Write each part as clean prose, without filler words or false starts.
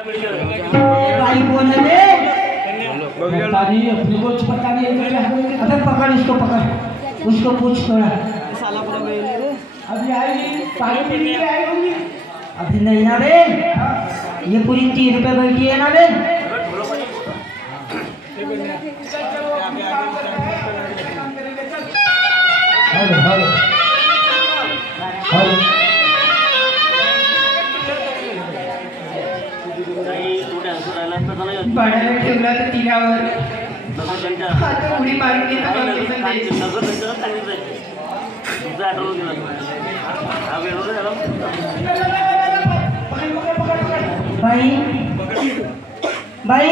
भाई कौन है बे? अपने को पता नहीं। अबे पकड़ इसको, पकड़ उसको, पूछ थोड़ा। साला पूरा बेल रे। अभी आएगी, पानी पीने के आएगी। अभी नहीं ना बे, ये पूरी 3 रुपए बैठी है ना बे। हेलो हेलो हेलो भाड्याला ठेवला तर तिघावर आता उडी मारून भाई भाई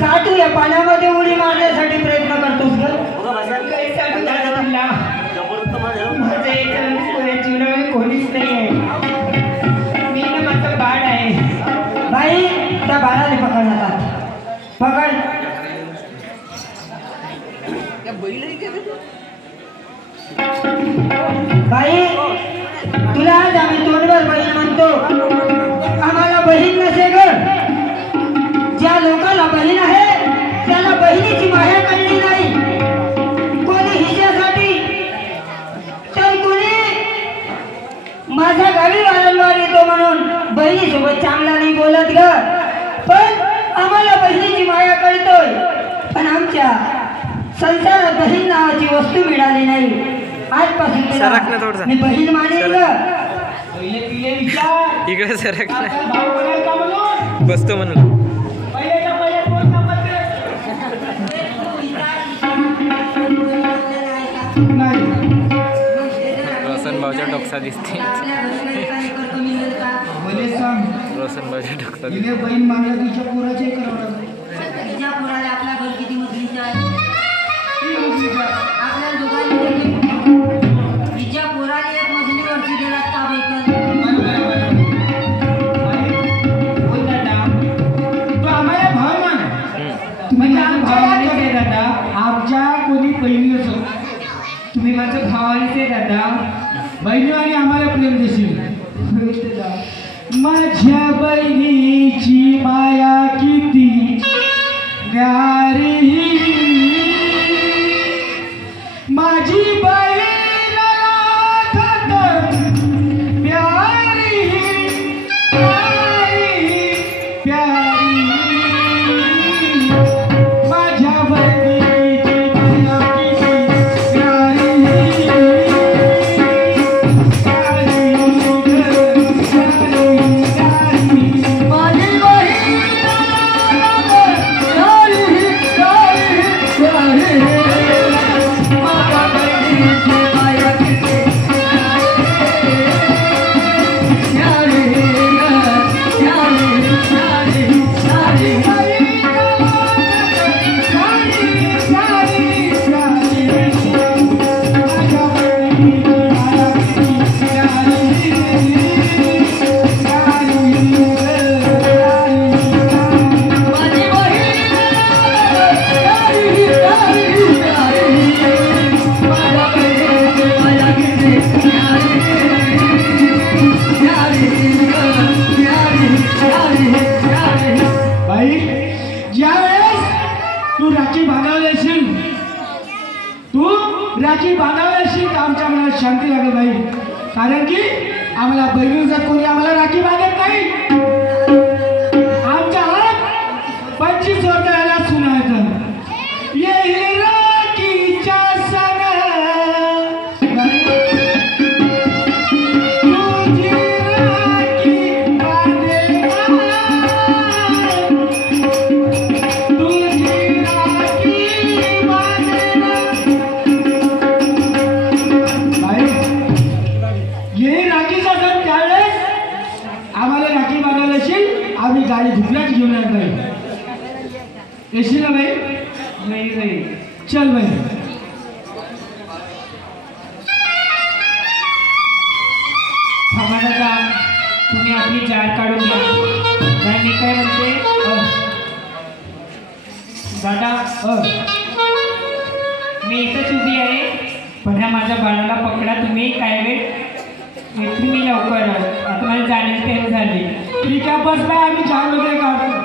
का तू या पाण्यामध्ये उडी मारण्यासाठी प्रयत्न करतोस ग? माझ्या जीवनामध्ये कोणीच नाही आहे, मी ना माझं बाळ आहे। भाई त्या बाळाने पकड, आता पकड। भाई तुला आज आम्ही तोंडवर बहीण म्हणतो, आम्हाला बहीण नसे ग। ज्या लोकांना बहीण आहे त्याला बहिणीची माया कळली नाही। कोणी हिश्यासाठी तर कोणी माझ्या गावी वारंवार येतो म्हणून बहिणीसोबत चांगला नाही बोलत ग। पण आम्हाला बहिणीची माया कळतोय, पण आमच्या संसारात बहीण नावाची वस्तू मिळाली नाही। आजपासून मी बहीण मानेल ग। इकडे सरक बसतो म्हणून। रोशन भाऊच्या डोक्सा दिसते, रोशन भाऊच्या डोक्सा दिसते। बहीण मागल्या तुझ्या पोराचे करावं, तुझ्या पोराला आपला घर किती मजलीचा आहे? आपल्या दोघांनी तिच्या पोराने 1 मजलीवरची गेला का भेटल? आमच्या कोणी बहिणी असो, तुम्ही माझ्या भावाने दादा बहिणी आणि आम्हाला प्रेम देशील। माझ्या बहिणीची माया किती न्यारी, माझी बहीण प्यारी प्यारी प्यारी, माझ्या बहिणीची माया किती प्यारी प्यारी माझी राखी बांधावयाशी आमच्या मनात शांती लागेल बाई, कारण की आम्हाला बहिणीचा कोणी आम्हाला राखी बांधत नाही। आमच्या हात 25 वर्षाला सुनायचं ये राखीच्या सण, तुझी राखी बांधेल, तुझी राखी बांधेल। ये राखीचा सण त्यावेळेस आम्हाला राखी बांधायला येशील, आम्ही गाडी धुकल्याच घेऊन येणार नाही। येशील ना बाई? नाही बाई, चल बाई। दादा तुम्ही आपली जार काढून घ्या। मी काय म्हणते दादा, मी इथंच उभी आहे, पण ह्या माझ्या बाळाला पकडा तुम्ही, काय वेळ तुम्ही लवकर, आता मला जाण्याची टाइम झाली। ठीक आहे बस बाय आम्ही चहा वगैरे काढतो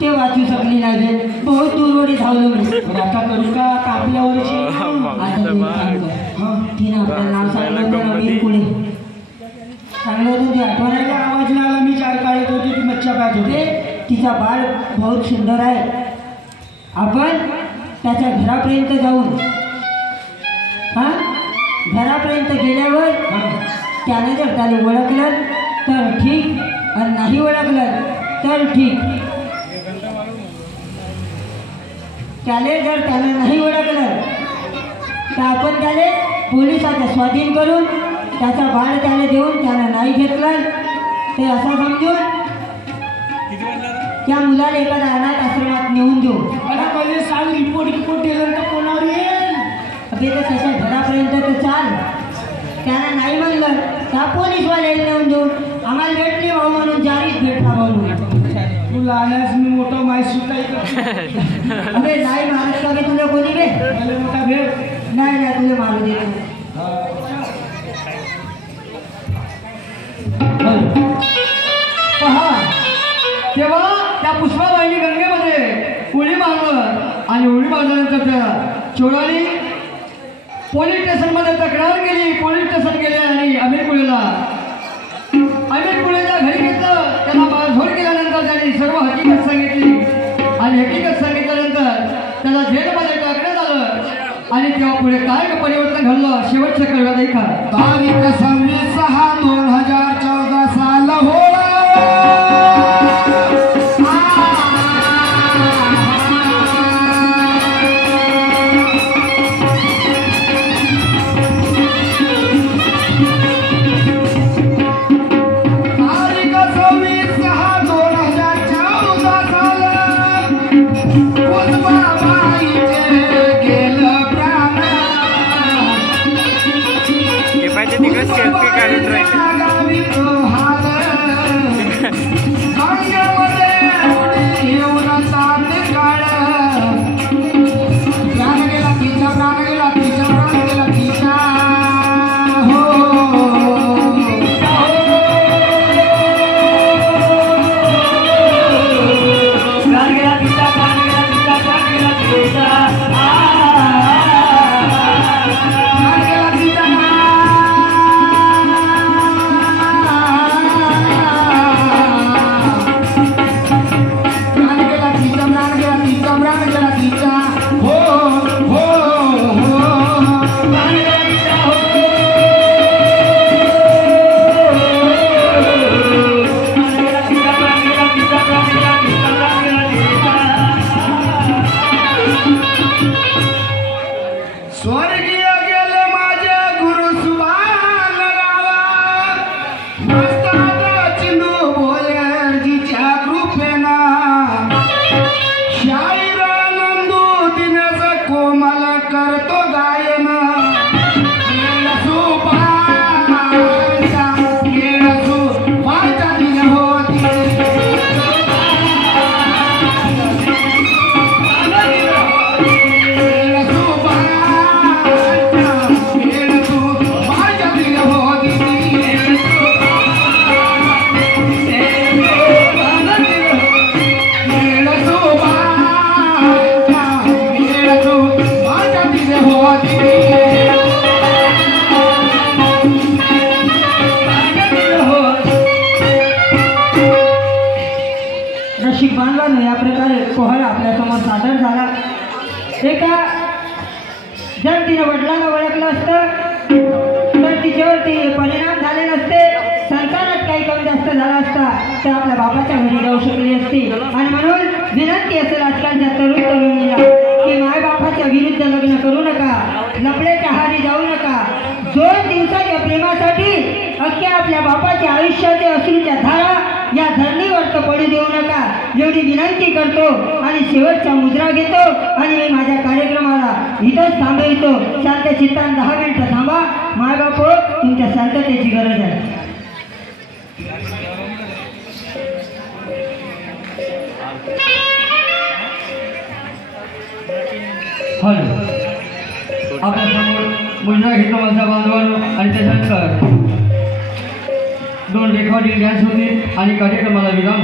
ते वाचू शकली नाही बहुत दूरवरी धावलो मी आता करू का आपल्या वर्षी तिने आपलं नाव सांगितलं होतं नवीन पुढे सांगलं होतं ते आठवण आहे का आवाज लागला मी चार काढत होती ती मच्छा पाहत होते तिचा बाळ बहुत सुंदर आहे आपण त्याच्या घरापर्यंत जाऊन घरापर्यंत गेल्यावर त्याने जर त्याला ओळखलं तर ठीक आणि नाही ओळखलं तर ठीक त्याने नाही ओळखलं तर आपण त्याला पोलिसाच्या स्वाधीन करून त्याचा बाळ त्याला देऊन त्यानं नाही घेतलं ते असं समजून त्या मुलाला एखाद्या अनाथ आश्रमात नेऊन देऊ पहिले सांग रिपोर्ट दिलं तर कोणावर येईल अभि तर त्याच्या घरापर्यंत तर चाल त्यानं नाही म्हणलं त्या पोलीसवाल्याला नेऊन देऊ आम्हाला भेटली भाऊ म्हणून जारीच भेटला भाऊ तू लहानच मी मोठं माहीत सुद्धा अरे नाही मारत का तुला कोणी गे मोठा भेट नाही तुला मारू दे पहा तेव्हा त्या पुष्पाबाईंनी गंगेमध्ये उडी मारलं आणि उडी मारल्यानंतर त्या चोराने पोलीस स्टेशनमध्ये तक्रार केली पोलीस स्टेशन गेले आणि अमीर पुळेला घरी घेतलं त्याला मारझोड केल्यानंतर त्यांनी सर्व हकीकत सांगितली आणि हकीकत सांगितल्यानंतर त्याला जेलमध्ये टाकण्यात आलं आणि तेव्हा पुढे काय परिवर्तन घडलं शेवटचं कळलं नाही का तारीख 26/6/2014 साल होला सेल्फी काढून रसिक बांधवांनो या प्रकारे कोहळा आपल्यासमोर सादर झाला एका जर तिने वडिलांना ओळखलं असतं तर तिच्यावरती परिणाम झाले नसते संसारात काही कमी जास्त झाला असता तर आपल्या बाबाच्या घरी जाऊ शकली असती आणि म्हणून विनंती असेल आजकालच्या तरुणीला की मायबापाच्या विरुद्ध लग्न करू नका लपड्याच्या हारी जाऊ नका 2 दिवसाच्या प्रेमासाठी अख्ख्या आपल्या बापाच्या आयुष्याच्या अश्रूच्या धारा या धरणीवर तर पडू देऊ नका एवढी विनंती करतो आणि शेवटचा मुद्रा घेतो आणि मी माझ्या कार्यक्रमाला इथंच थांबवितो. शांत चित्तान 10 मिनिटं थांबा. मायबाप तुमच्या शांततेची गरज आहे. हॅलो, आपल्यासमोर मुलगा घेतला माझा बांधवानो आणि त्याच्यानंतर 2 रेकॉर्डिंग डॅन्स होते आणि कार्यक्रमाला विराम.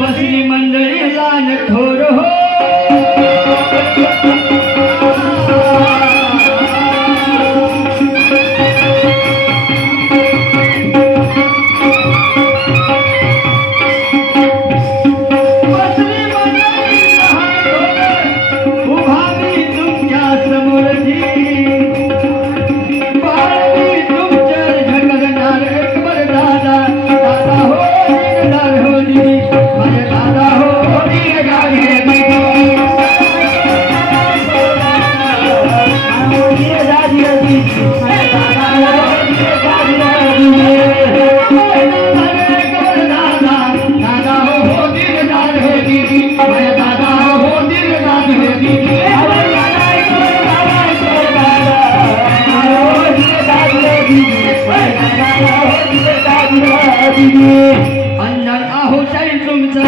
बसली मंडळी लान थोर हो अंजन आहो शाही तुमचा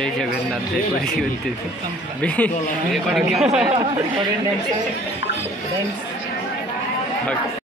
जय जगन्नाथ जय पुरी बोलते थे.